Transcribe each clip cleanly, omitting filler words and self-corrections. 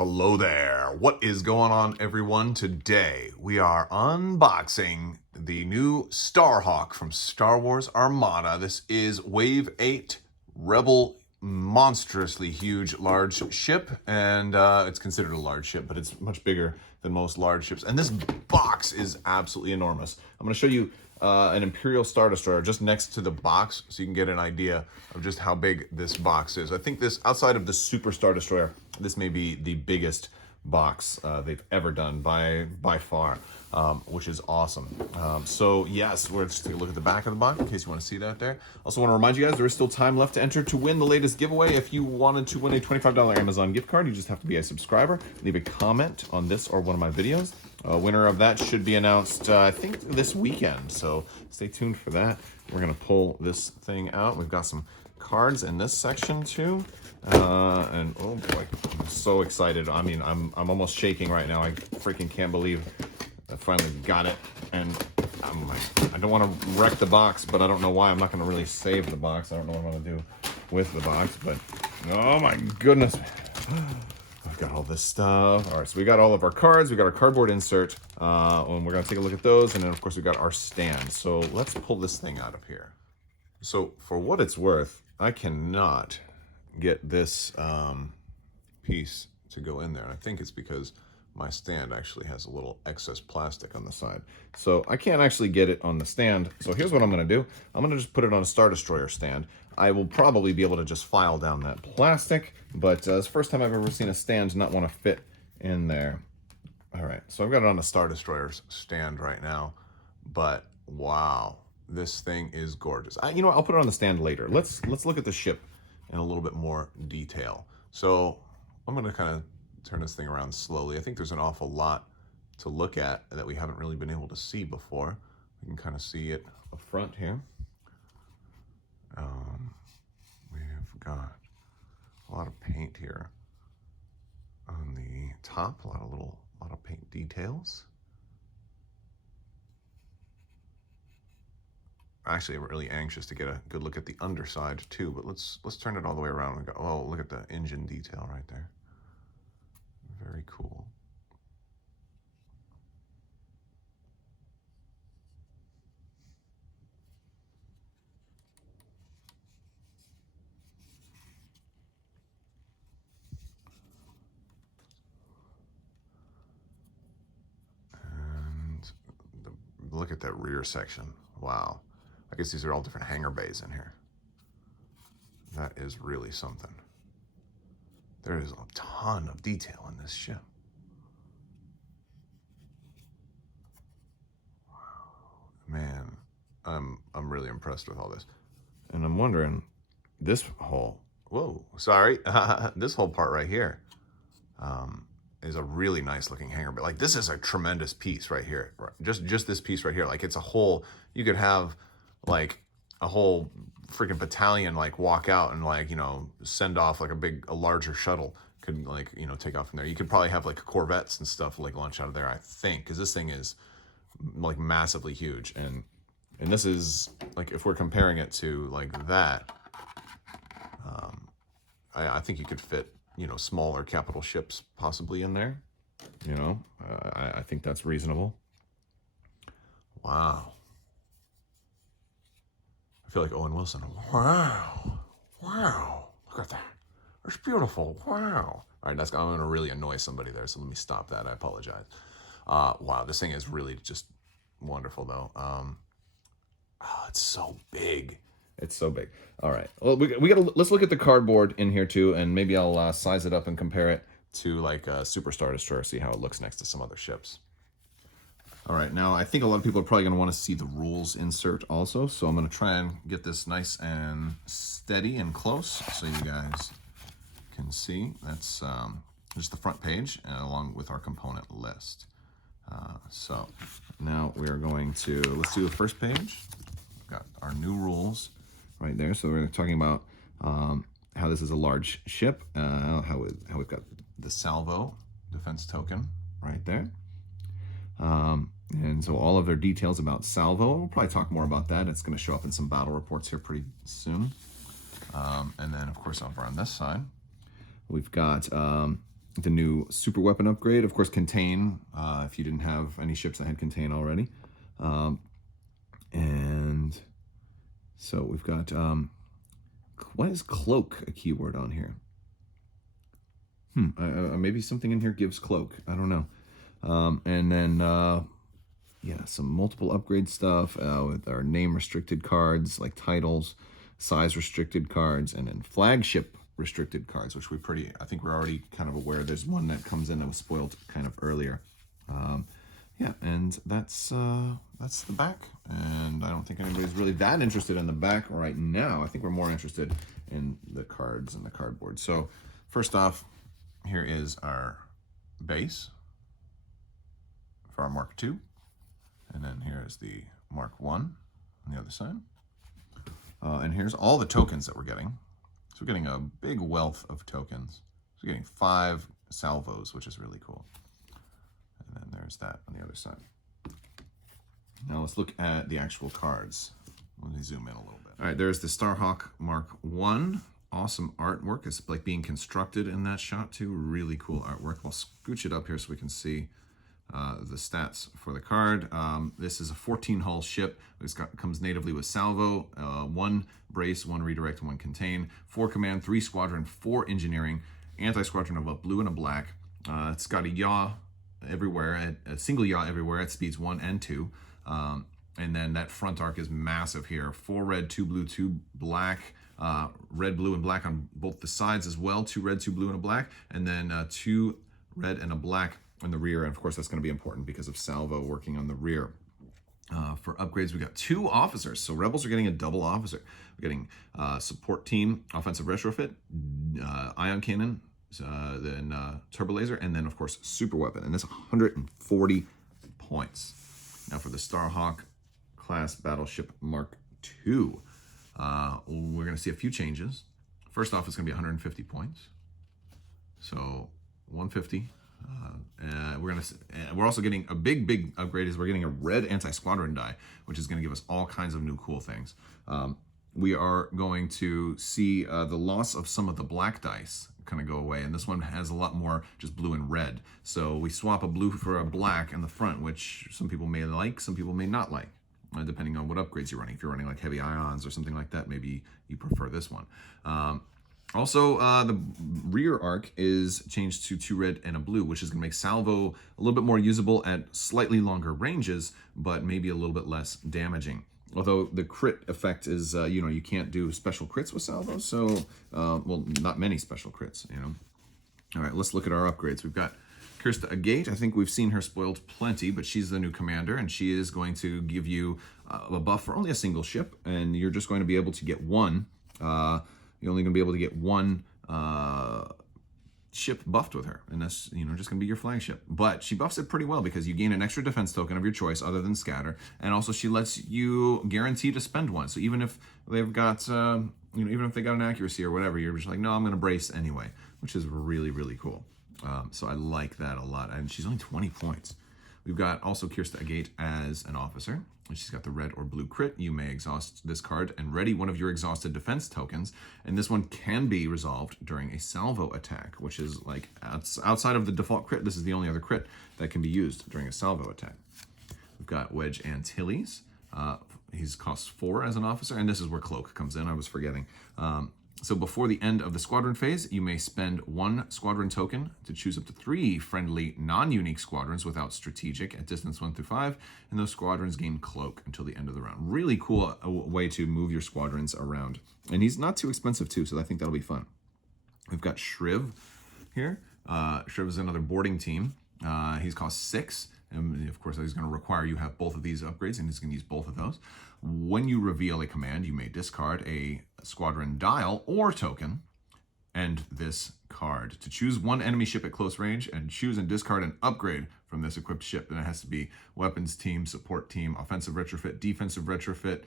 Hello there. What is going on, everyone? Today we are unboxing the new Starhawk from Star Wars Armada. This is Wave 8 Rebel, monstrously huge large ship, and it's considered a large ship, but it's much bigger than most large ships. And this box is absolutely enormous. I'm going to show you an Imperial Star Destroyer just next to the box so you can get an idea of just how big this box is. I think this, outside of the Super Star Destroyer, this may be the biggest box they've ever done by far, which is awesome. So yes, we're just take a look at the back of the box in case you want to see that there. Also want to remind you guys there is still time left to enter to win the latest giveaway. If you wanted to win a $25 Amazon gift card, you just have to be a subscriber, leave a comment on this or one of my videos. Winner of that should be announced, I think, this weekend, so stay tuned for that. We're going to pull this thing out. We've got some cards in this section, too. And oh boy, I'm so excited. I mean, I'm almost shaking right now. I freaking can't believe I finally got it. And I'm like, I don't want to wreck the box, but I don't know why. I'm not going to really save the box. I don't know what I'm going to do with the box, but oh my goodness. I've got all this stuff. All right, so we got all of our cards. We got our cardboard insert, and we're gonna take a look at those. And then of course we got our stand. So let's pull this thing out of here. So for what it's worth, I cannot get this piece to go in there. I think it's because my stand actually has a little excess plastic on the side. So I can't actually get it on the stand. So here's what I'm gonna do. I'm gonna just put it on a Star Destroyer stand. I will probably be able to just file down that plastic, but it's the first time I've ever seen a stand not want to fit in there. All right, so I've got it on the Star Destroyer's stand right now, but wow, this thing is gorgeous. You know what, I'll put it on the stand later. Let's look at the ship in a little bit more detail. So I'm gonna kind of turn this thing around slowly. I think there's an awful lot to look at that we haven't really been able to see before. We can kind of see it up front here. We've got a lot of paint here on the top, a lot of paint details. Actually, I'm really anxious to get a good look at the underside too, but let's turn it all the way around and go, oh, look at the engine detail right there. Very cool. Look at that rear section. Wow. I guess these are all different hangar bays in here. That is really something. There is a ton of detail in this ship. Wow. Man, I'm really impressed with all this. And I'm wondering, this whole, whoa, sorry, this whole part right here, is a really nice looking hangar bay. Like, this is a tremendous piece right here. Just this piece right here. Like, it's a whole, you could have like a whole freaking battalion like walk out and like, you know, send off like a larger shuttle could like, you know, take off from there. You could probably have like Corvettes and stuff like launch out of there, I think, because this thing is like massively huge. And this is like, if we're comparing it to like that, I think you could fit, you know, smaller capital ships possibly in there. You know, I think that's reasonable. Wow. I feel like Owen Wilson. Wow. Wow. Look at that. It's beautiful. Wow. All right, I'm going to really annoy somebody there, so let me stop that. I apologize. Wow, this thing is really just wonderful, though. Oh, it's so big. It's so big. All right. Well, let's look at the cardboard in here too, and maybe I'll size it up and compare it to like a Super Star Destroyer, see how it looks next to some other ships. All right. Now, I think a lot of people are probably going to want to see the rules insert also, so I'm going to try and get this nice and steady and close so you guys can see. That's just the front page along with our component list. So now we are going to, let's do the first page. We've got our new rules right there. So we're talking about how this is a large ship, how we've got the salvo defense token right there. And so all of their details about salvo, we'll probably talk more about that. It's going to show up in some battle reports here pretty soon. And then, of course, over on this side, we've got the new super weapon upgrade. Of course, contain, if you didn't have any ships that had contain already. And so we've got, why is cloak a keyword on here? Maybe something in here gives cloak. I don't know. And then, yeah, some multiple upgrade stuff with our name restricted cards, like titles, size restricted cards, and then flagship restricted cards, which I think we're already kind of aware. There's one that comes in that was spoiled kind of earlier. Yeah, and that's the back. And I don't think anybody's really that interested in the back right now. I think we're more interested in the cards and the cardboard. So first off, here is our base for our Mark II. And then here's the Mark I on the other side. And here's all the tokens that we're getting. So we're getting a big wealth of tokens. So we're getting 5 salvos, which is really cool. And then there's that on the other side. Now let's look at the actual cards. Let me zoom in a little bit. All right, there's the Starhawk Mark I. Awesome artwork. It's like being constructed in that shot too. Really cool artwork. I'll scooch it up here so we can see the stats for the card. This is a 14 hull ship. Comes natively with salvo, 1 brace, 1 redirect, 1 contain, 4 command, 3 squadron, 4 engineering, anti-squadron of a blue and a black. It's got a yaw everywhere, a single yaw everywhere at speeds 1 and 2. And then that front arc is massive here. 4 red, 2 blue, 2 black. Red, blue, and black on both the sides as well. 2 red, 2 blue, and a black. And then 2 red and a black in the rear. And of course, that's going to be important because of salvo working on the rear. For upgrades, we got 2 officers. So Rebels are getting a double officer. We're getting support team, offensive retrofit, ion cannon, then turbo laser, and then of course super weapon. And that's 140 points. Now for the Starhawk class battleship Mark II, we're going to see a few changes. First off, it's going to be 150 points. So 150. We're also getting a big upgrade. Is we're getting a red anti-squadron die, which is going to give us all kinds of new cool things. We are going to see the loss of some of the black dice kind of go away, and this one has a lot more just blue and red. So we swap a blue for a black in the front, which some people may like, some people may not like, depending on what upgrades you're running. If you're running like heavy ions or something like that, maybe you prefer this one. Also, the rear arc is changed to 2 red and a blue, which is going to make salvo a little bit more usable at slightly longer ranges, but maybe a little bit less damaging. Although the crit effect is, you can't do special crits with salvo, so, well, not many special crits, All right, let's look at our upgrades. We've got Kirsta Agate. I think we've seen her spoiled plenty, but she's the new commander, and she is going to give you a buff for only a single ship, and you're just going to be able to get one. You're only going to be able to get one ship buffed with her, and that's just going to be your flagship. But she buffs it pretty well because you gain an extra defense token of your choice other than scatter, and also she lets you guarantee to spend one. So even if they've got even if they got an accuracy or whatever, you're just like, no, I'm going to brace anyway, which is really cool. So I like that a lot, and she's only 20 points. We've got also Kirsta Agate as an officer. She's got the red or blue crit. You may exhaust this card and ready one of your exhausted defense tokens, and this one can be resolved during a salvo attack, which is like outside of the default crit. This is the only other crit that can be used during a salvo attack. We've got Wedge Antilles. He's cost 4 as an officer, and this is where Cloak comes in. I was forgetting. So before the end of the squadron phase, you may spend 1 squadron token to choose up to 3 friendly non-unique squadrons without strategic at distance 1 through 5, and those squadrons gain Cloak until the end of the round. Really cool way to move your squadrons around. And he's not too expensive too, so I think that'll be fun. We've got Shriv here. Shriv is another boarding team. He's cost 6. And of course, he's going to require you have both of these upgrades, and he's going to use both of those. When you reveal a command, you may discard a squadron dial or token and this card to choose 1 enemy ship at close range and choose and discard an upgrade from this equipped ship. And it has to be weapons team, support team, offensive retrofit, defensive retrofit,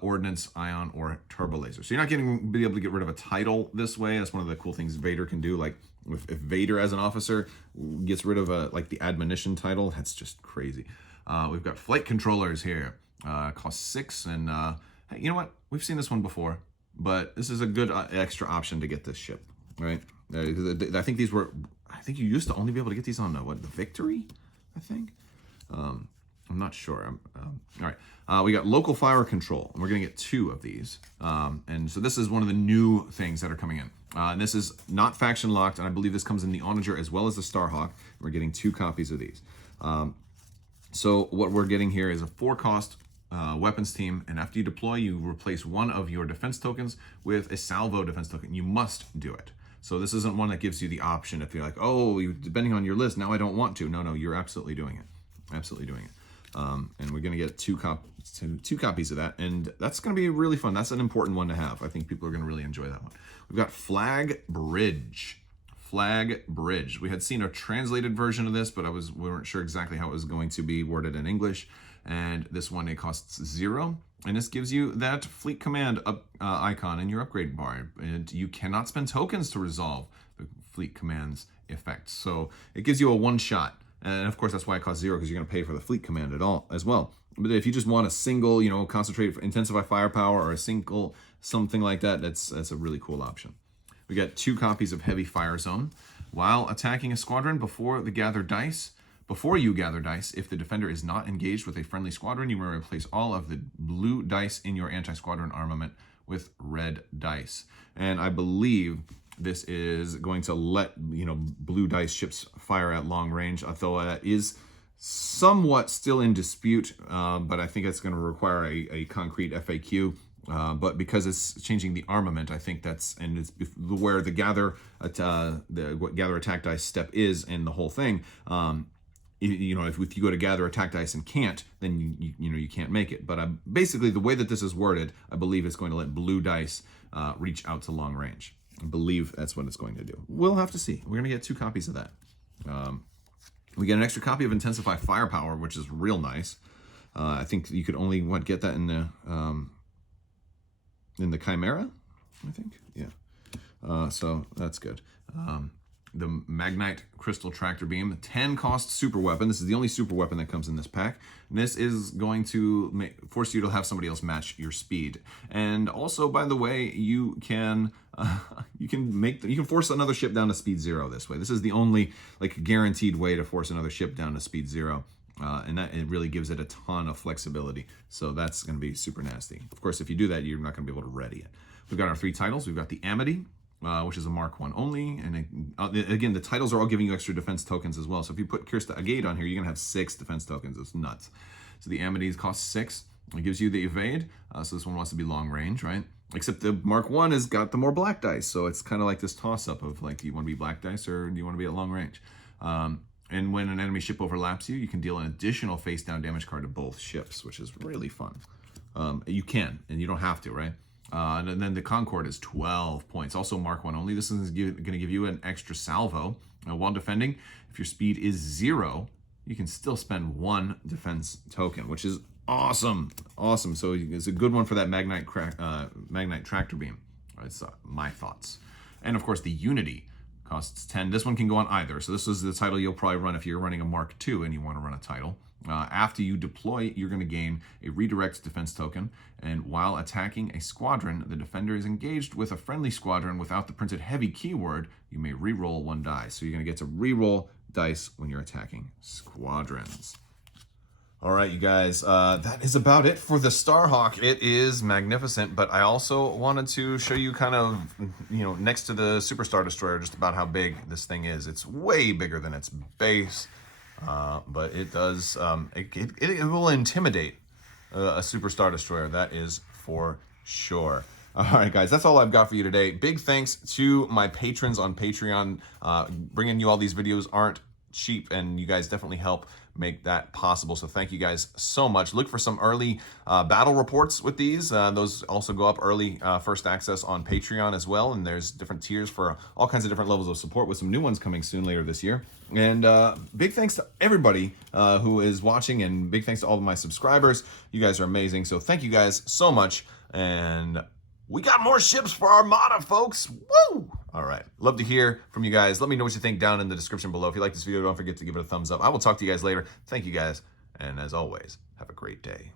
ordnance, ion, or turbo laser. So you're not going to be able to get rid of a title this way. That's one of the cool things Vader can do. Like if Vader as an officer gets rid of like the admonition title, that's just crazy. We've got flight controllers here. Cost 6, and hey, you know what? We've seen this one before, but this is a good extra option to get this ship, right? I think these were, I think you used to only be able to get these on the Victory, I think. I'm not sure. All right. We got local fire control, and we're going to get 2 of these. And so this is one of the new things that are coming in. And this is not faction locked, and I believe this comes in the Onager as well as the Starhawk. We're getting 2 copies of these. So what we're getting here is a 4-cost weapons team, and after you deploy, you replace one of your defense tokens with a salvo defense token. You must do it. So this isn't one that gives you the option if you're like, oh, depending on your list, now I don't want to. No, you're absolutely doing it. Absolutely doing it. And we're going to get 2 copies of that, and that's going to be really fun. That's an important one to have. I think people are going to really enjoy that one. We've got Flag Bridge. Flag Bridge. We had seen a translated version of this, but we weren't sure exactly how it was going to be worded in English. And this one, it costs 0. And this gives you that Fleet Command icon in your upgrade bar. And you cannot spend tokens to resolve the Fleet Command's effect. So it gives you a 1-shot. And of course, that's why it costs 0, because you're going to pay for the Fleet Command at all as well. But if you just want a single, concentrate, intensify firepower, or a single something like that, that's a really cool option. We got 2 copies of Heavy Fire Zone. While attacking a squadron before you gather dice, if the defender is not engaged with a friendly squadron, you may replace all of the blue dice in your anti-squadron armament with red dice. And I believe this is going to let blue dice ships fire at long range, although that is somewhat still in dispute, but I think it's going to require a concrete FAQ. But because it's changing the armament, I think it's where the gather attack dice step is in the whole thing. If you go to gather attack dice and can't, then you can't make it. But basically, the way that this is worded, I believe it's going to let blue dice reach out to long range. I believe that's what it's going to do. We'll have to see. We're going to get 2 copies of that. We get an extra copy of Intensify Firepower, which is real nice. I think you could only get that in the Chimera, I think. Yeah. So that's good. The Magnite Crystal Tractor Beam, 10-cost super weapon. This is the only super weapon that comes in this pack. And this is going to force you to have somebody else match your speed. And also, by the way, you can force another ship down to speed 0 this way. This is the only guaranteed way to force another ship down to speed 0. And that it really gives it a ton of flexibility. So that's going to be super nasty. Of course, if you do that, you're not going to be able to ready it. We've got our 3 titles. We've got the Amity, which is a Mark 1 only. And again, the titles are all giving you extra defense tokens as well. So if you put Kirsta Agate on here, you're going to have 6 defense tokens. It's nuts. So the Amity costs 6. It gives you the evade. So this one wants to be long range, right? Except the Mark 1 has got the more black dice. So it's kind of like this toss-up of do you want to be black dice or do you want to be at long range? And when an enemy ship overlaps you, you can deal an additional face-down damage card to both ships, which is really fun. You can, and you don't have to, right? And then the Concorde is 12 points. Also Mark 1 only. This is going to give you an extra salvo. While defending, if your speed is 0, you can still spend 1 defense token, which is awesome. Awesome. So it's a good one for that Magnite Tractor Beam. It's my thoughts. And of course, the Unity costs 10. This one can go on either. So this is the title you'll probably run if you're running a Mark II and you want to run a title. After you deploy, you're going to gain a redirect defense token. And while attacking a squadron, the defender is engaged with a friendly squadron without the printed heavy keyword, you may re-roll 1 die. So you're going to get to re-roll dice when you're attacking squadrons. All right, you guys, that is about it for the Starhawk. It is magnificent, but I also wanted to show you kind of, next to the Super Star Destroyer, just about how big this thing is. It's way bigger than its base, but it does, it will intimidate a Super Star Destroyer, that is for sure. All right, guys, that's all I've got for you today. Big thanks to my patrons on Patreon. Bringing you all these videos aren't cheap, and you guys definitely help make that possible. So thank you guys so much. Look for some early battle reports with these. Those also go up early, first access on Patreon as well. And there's different tiers for all kinds of different levels of support, with some new ones coming soon later this year. And big thanks to everybody who is watching, and big thanks to all of my subscribers. You guys are amazing. So thank you guys so much. And we got more ships for Armada, folks. Woo! All right. Love to hear from you guys. Let me know what you think down in the description below. If you like this video, don't forget to give it a thumbs up. I will talk to you guys later. Thank you guys. And as always, have a great day.